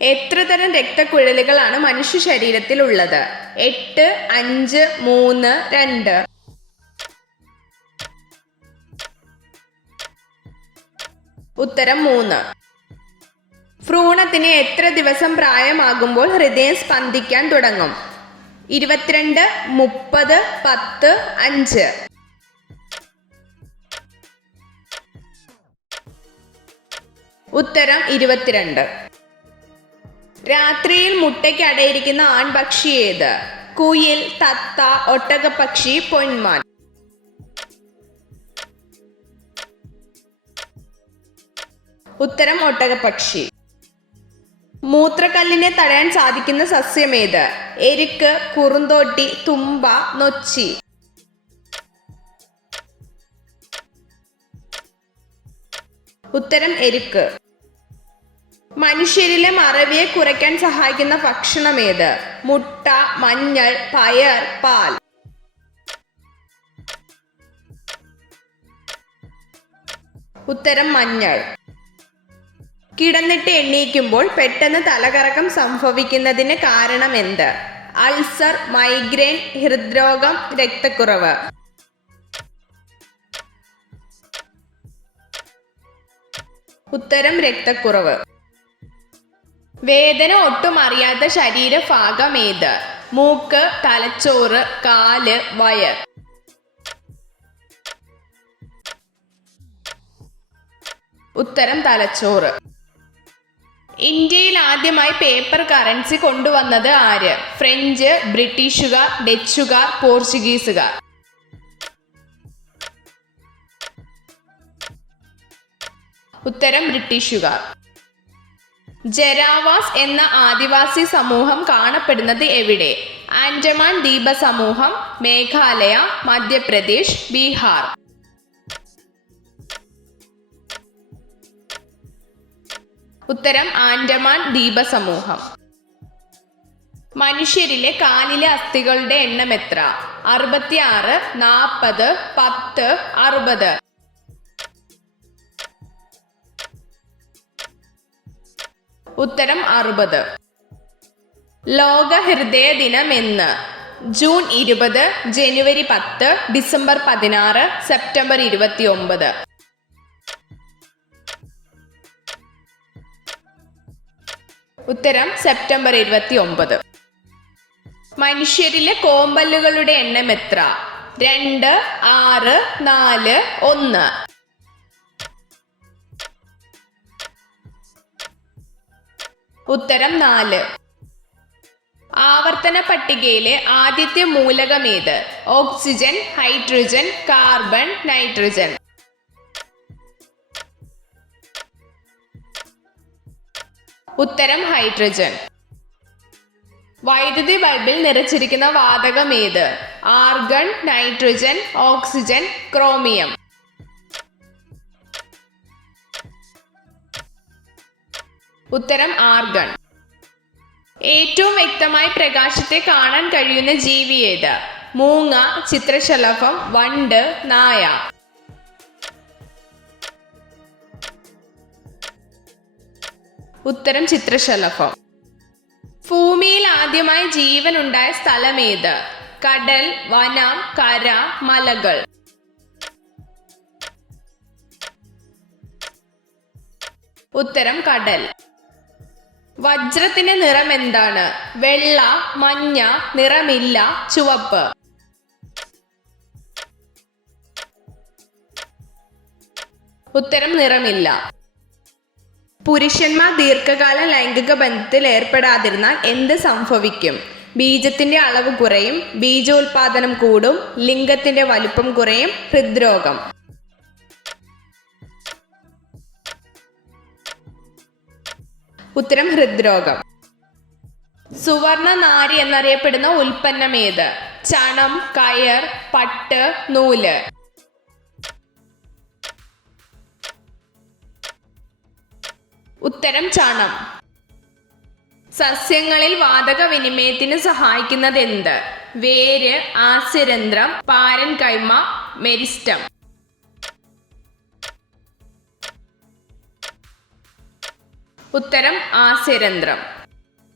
എത്ര തരം രക്തക്കുഴലുകളാണ് മനുഷ്യ ശരീരത്തിൽ ഉള്ളത്? 8, 5, 3, 2. ഉത്തരം 3. ഭ്രൂണത്തിന് എത്ര ദിവസം പ്രായമാകുമ്പോൾ ഹൃദയം സ്പന്ദിക്കാൻ തുടങ്ങും? 22, 30, 10, 5. ഉത്തരം 22. രാത്രിയിൽ മുട്ടയ്ക്ക് അടയിരിക്കുന്ന ആൺപക്ഷി ഏത്? കുയിൽ, തത്ത, ഒട്ടകപ്പക്ഷി, പൊന്മാൻ. ഉത്തരം ഒട്ടകപ്പക്ഷി. മൂത്രക്കല്ലിനെ തടയാൻ സാധിക്കുന്ന സസ്യമേത്? എരുക്ക്, കുറുന്തോട്ടി, തുമ്പ, നൊച്ചി. ഉത്തരം എരുക്ക്. മനുഷ്യരിലെ മറവിയെ കുറയ്ക്കാൻ സഹായിക്കുന്ന ഭക്ഷണമേത്? മുട്ട, മഞ്ഞൾ, പയർ, പാൽ. ഉത്തരം മഞ്ഞൾ. കിടന്നിട്ട് എണീക്കുമ്പോൾ പെട്ടെന്ന് തലകറക്കം സംഭവിക്കുന്നതിന് കാരണം എന്ത്? അൾസർ, മൈഗ്രെയിൻ, ഹൃദ്രോഗം, രക്തക്കുറവ്. ഉത്തരം രക്തക്കുറവ്. വേദന ഒട്ടും അറിയാത്ത ശരീരഭാഗം ഏത്? മൂക്ക്, തലച്ചോറ്, കാല്, വയർ. ഉത്തരം തലച്ചോറ്. ഇന്ത്യയിൽ ആദ്യമായി പേപ്പർ കറൻസി കൊണ്ടുവന്നത് ആര്? ഫ്രഞ്ച്, ബ്രിട്ടീഷുകാർ, ഡച്ചുകാർ, പോർച്ചുഗീസുകാർ. ഉത്തരം ബ്രിട്ടീഷുകാർ. ജരാവാസ് എന്ന ആദിവാസി സമൂഹം കാണപ്പെടുന്നത് എവിടെ? ആൻഡമാൻ ദ്വീപ സമൂഹം, മേഘാലയ, മധ്യപ്രദേശ്, ബീഹാർ. ഉത്തരം ആൻഡമാൻ ദ്വീപ സമൂഹം. മനുഷ്യരിലെ കാലിലെ അസ്ഥികളുടെ എണ്ണം എത്ര? 66, 40, 10, 60. ഉത്തരം 60. ലോക ഹൃദയ ദിനം എന്ന്? ജൂൺ 20, ജനുവരി 10, ഡിസംബർ 16, സെപ്റ്റംബർ 29. ഉത്തരം സെപ്റ്റംബർ 29. മനുഷ്യരിലെ കോമ്പല്ലുകളുടെ എണ്ണം എത്ര? 2, 6, 4, 1. ഉത്തരം 4. ആവർത്തന പട്ടികയിലെ ആദ്യത്തെ മൂലകം ഏത്? Oxygen, hydrogen, carbon, nitrogen. ഉത്തരം ഹൈഡ്രജൻ. വൈദ്യുതി ബൾബിൽ നിറച്ചിരിക്കുന്ന വാതകം ഏത്? Argon, nitrogen, oxygen, chromium. ഉത്തരം ആർഗൺ. ഏറ്റവും വ്യക്തമായി പ്രകാശത്തെ കാണാൻ കഴിയുന്ന ജീവി ഏത്? മൂങ്ങ, ചിത്രശലഭം, വണ്ട്, നായ. ഉത്തരം ചിത്രശലഭം. ഭൂമിയിൽ ആദ്യമായി ജീവൻ ഉണ്ടായ സ്ഥലം ഏത്? കടൽ, വനം, കര, മലകൾ. ഉത്തരം കടൽ. വജ്രത്തിന്റെ നിറം എന്താണ്? വെള്ള, മഞ്ഞ, നിറമില്ല, ചുവപ്പ്. ഉത്തരം നിറമില്ല. പുരുഷന്മാർ ദീർഘകാല ലൈംഗിക ബന്ധത്തിൽ ഏർപ്പെടാതിരുന്നാൽ എന്ത് സംഭവിക്കും? ബീജത്തിന്റെ അളവ് കുറയും, ബീജോത്പാദനം കൂടും, ലിംഗത്തിന്റെ വലുപ്പം കുറയും, ഹൃദ്രോഗം. ഉത്തരം ഹൃദ്രോഗം. സുവർണ നാരി എന്നറിയപ്പെടുന്ന ഉൽപ്പന്നം ഏത്? ചണം, കയർ, പട്ട്, നൂല്. ഉത്തരം ചണം. സസ്യങ്ങളിൽ വാതക വിനിമയത്തിന് സഹായിക്കുന്നത് എന്ത്? വേര്, ആസ്യരന്ധ്രം, പാരൻ കൈമ, മെരിസ്റ്റം. ഉത്തരം ആസ്യരന്ധ്രം.